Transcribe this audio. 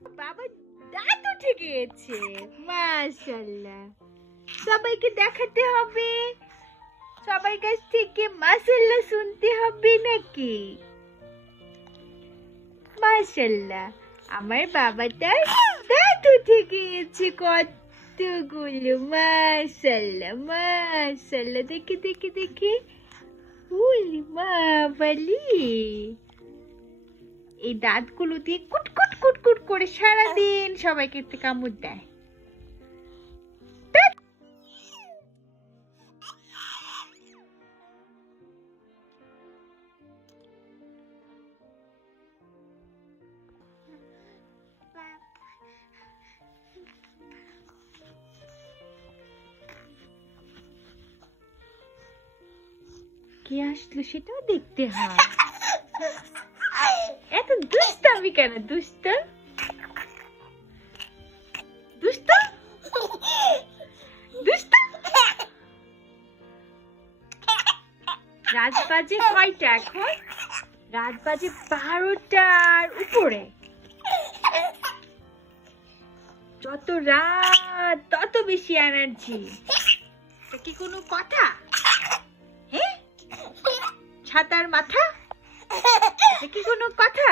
বাবা দাঁত উঠে গিয়েছে, মাশাআল্লাহ। সবাইকে দেখাতে হবে, সবার কাছ থেকে মাশাআল্লাহ শুনতে হবে নাকি? মাশাআল্লাহ, আমার বাবাটার দাঁত উঠে গিয়েছে কতগুলো, মাশাআল্লাহ মাশাআল্লাহ। দেখি দেখি দেখি, উলি বাবালি, এই দাঁতগুলো দিয়ে কুটকুট কুটকুট করে সারাদিন সবাইকে কামড় দেয়। কে আসলো সেটাও দেখতে হয়। এত দুষ্টামি কেন? দুষ্ট দুষ্ট দুষ্ট। রাত বাজে কয়টা এখন? রাত বাজে 12টার উপরে। যত রাত তত বেশি এনার্জি। এটা কি কোনো কথা? হ্যাঁ, ছাতার মাথা, এটা কি কোনো কথা?